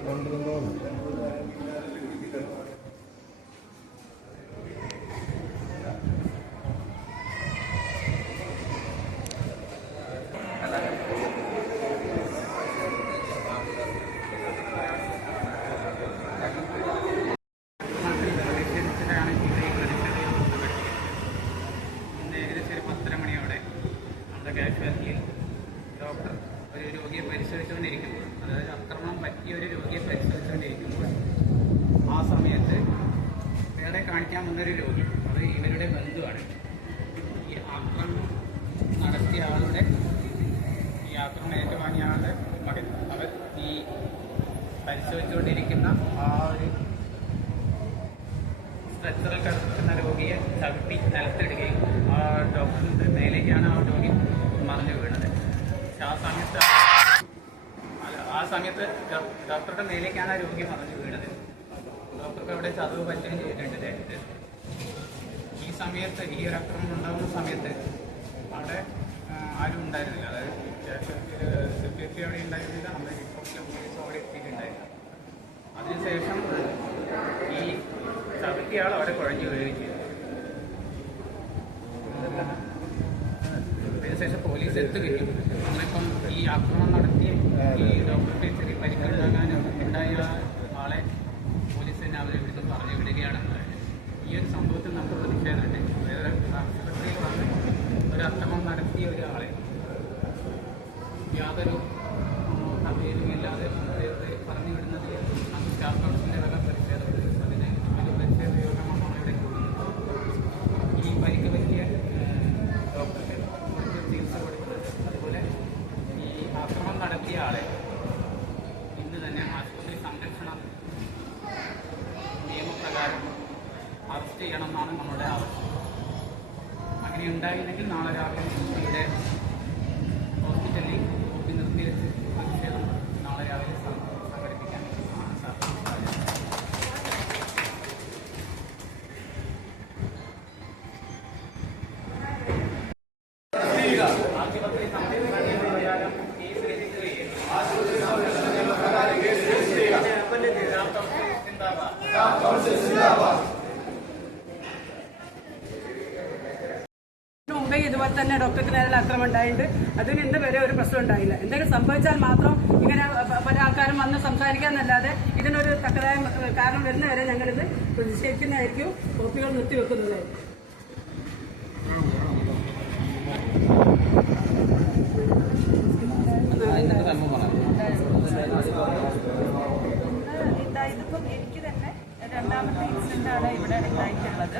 പ്രതിഷേധിച്ചിട്ടാണ് കാഷ്വാലിറ്റിയിൽ doctor ഒരു രോഗിയെ പരിശോധിച്ചുകൊണ്ടിരിക്കുമ്പോൾ അതായത് ആക്രമണം പറ്റിയ ഒരു രോഗിയെ പരിശോധിച്ചുകൊണ്ടിരിക്കുമ്പോൾ ആ സമയത്ത് വേറെ കാണിക്കാൻ വന്നൊരു രോഗി അത് ഇവരുടെ ബന്ധുവാണ്. ഈ ആക്രമണം നടത്തിയ ആളുടെ ഈ ആക്രമണം ഏറ്റുവാങ്ങിയ ആളുടെ മകൻ. അവർ ഈ പരിശോധിച്ചുകൊണ്ടിരിക്കുന്ന ആ ഒരു സ്ട്രെച്ചറിൽ കിടക്കുന്ന രോഗിയെ ചവിട്ടി നിലത്തിടുകയും ആ ഡോക്ടറിന്റെ മേലേക്കാണ് ആ രോഗി മറിഞ്ഞു വീണത്. പക്ഷെ ആ സമയത്ത് ആ സമയത്ത് ഡോക്ടറുടെ മേലേക്കാണ് ആ രോഗി മറിഞ്ഞു വീണത്. ഡോക്ടർക്ക് അവിടെ ചതവ് പറ്റുകയും ചെയ്തിട്ടുണ്ട് ദേഹത്ത്. ഈ സമയത്ത് ഈ ഒരു അക്രമം ഉണ്ടാകുന്ന സമയത്ത് അവിടെ ആരും ഉണ്ടായിരുന്നില്ല. അതായത് സെക്യൂരിറ്റി അവിടെ ഉണ്ടായിരുന്നില്ല. നമ്മുടെ റിപ്പോർട്ടിലെ പോലീസ് അവിടെ എത്തിയിട്ടുണ്ടായിരുന്നു അതിനുശേഷം ഈ ചവിട്ടിയാൾ അവിടെ കുഴഞ്ഞു വീഴുകയും ചെയ്തു. പോലീസ് എത്തുകയും നമ്മളിപ്പം ഈ ആക്രമണം നടത്തിയ ഈ ഡോക്ടർക്ക് ചെറിയ പരിക്കുണ്ടാകാൻ ഉണ്ടായ ആളെ പോലീസ് തന്നെ അവരെ വിളിച്ച് പറഞ്ഞു വിടുകയാണ്. ഈ ഒരു സംഭവത്തിൽ നമുക്ക് പ്രതിഷേധമുണ്ട് വേറെ ആശുപത്രിയിൽ വന്ന് ഒരു അക്രമം നടത്തിയ ഒരാളെ യാതൊരു പേരുമില്ലാതെ അദ്ദേഹത്തെ പറഞ്ഞു വിടുന്നതിൽ നമുക്ക് സ്റ്റാഫ് കൗൺസിലിന്റെ വക പ്രതിഷേധമുണ്ട് അതിന് ഒരു പ്രതിഷേധ യോഗമാണ് ഇവിടെ കൂടുന്നത് ഈ പരിക്ക് പറ്റിയ ഏഹ്, ഡോക്ടർക്ക് കുറച്ച് ചികിത്സ കൊടുക്കുന്നത് അതുപോലെ ഈ ആക്രമണം നടത്തിയ ആളെ ഇന്ന് തന്നെ ആശുപത്രി സംരക്ഷണ നിയമപ്രകാരം ചെയ്യണമെന്നാണ് നമ്മുടെ ആവശ്യം. അങ്ങനെ ഉണ്ടായില്ലെങ്കിൽ നാളെ രാവിലെ ഇവിടെ ഹോസ്പിറ്റലിൽ കൂട്ടി നിർത്തി വെച്ച് പ്രതിഷേധം നാളെ രാവിലെ സംഘടിപ്പിക്കാൻ ആശുപത്രി ചെയ്യുന്നു സിന്ദാബാദ് ഇതിനു തന്നെ ഡോക്ടർക്ക് നേരെ അക്രമം ഉണ്ടായിട്ടുണ്ട് അതിന് ഇന്ന് വരെ ഒരു പ്രശ്നം ഉണ്ടായില്ല. എന്തെങ്കിലും സംഭവിച്ചാൽ മാത്രം ഇങ്ങനെ പല ആൾക്കാരും വന്ന് സംസാരിക്കാന്നല്ലാതെ ഇതിനൊരു തക്കതായ കാരണം വരുന്നവരെ ഞങ്ങളിത് പ്രതിഷേധിക്കുന്നതായിരിക്കും കോപ്പികൾ നിർത്തിവെക്കുന്നത്. ഇതിപ്പം എനിക്ക് തന്നെ രണ്ടാമത്തെ ഇൻസിഡന്റ് ആണ് ഇവിടെ ഉണ്ടായിട്ടുള്ളത്.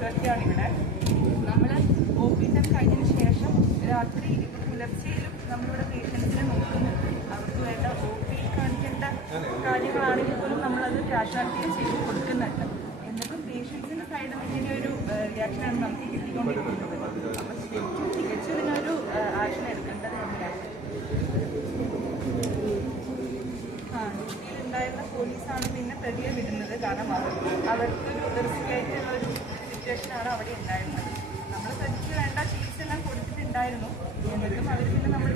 ഒരു കാഷ്വാലിറ്റിയാണ് ഇവിടെ. നമ്മൾ ഒ പി ടൈം കഴിഞ്ഞതിന് ശേഷം രാത്രി പുലർച്ചയിലും നമ്മളിവിടെ പേഷ്യൻസിനെ നോക്കുന്നു. അവർക്ക് വേണ്ട ഒ പി കാണിക്കേണ്ട കാര്യങ്ങളാണെങ്കിൽ പോലും നമ്മളത് കാഷ്വാലിറ്റിയിൽ ചെയ്ത് കൊടുക്കുന്നുണ്ട്. എന്നിട്ടും പേഷ്യൻസിന്റെ സൈഡിൽ നിന്ന് ഒരു റിയാക്ഷനാണ് നമുക്ക് കിട്ടിക്കൊണ്ടിരിക്കുന്നത്. അപ്പം ശരിക്കും തികച്ചതിനൊരു ആക്ഷൻ എടുക്കേണ്ടത് തന്നെയാണ്. ആ, ഡ്യൂട്ടിയിലുണ്ടായിരുന്ന പോലീസാണ് പിന്നെ പ്രതിയെ വിടുന്നത്. കാരണം അവർ അവർക്കൊരു റിസ്ക് ആയിട്ടുള്ള സിറ്റുവേഷനാണ് അവിടെ ഉണ്ടായിരുന്നത്. നമ്മൾ ശ്രദ്ധിച്ച് വേണ്ട ചികിത്സ എല്ലാം കൊടുത്തിട്ടുണ്ടായിരുന്നു. എന്നിട്ടും അവർ പിന്നെ നമ്മൾ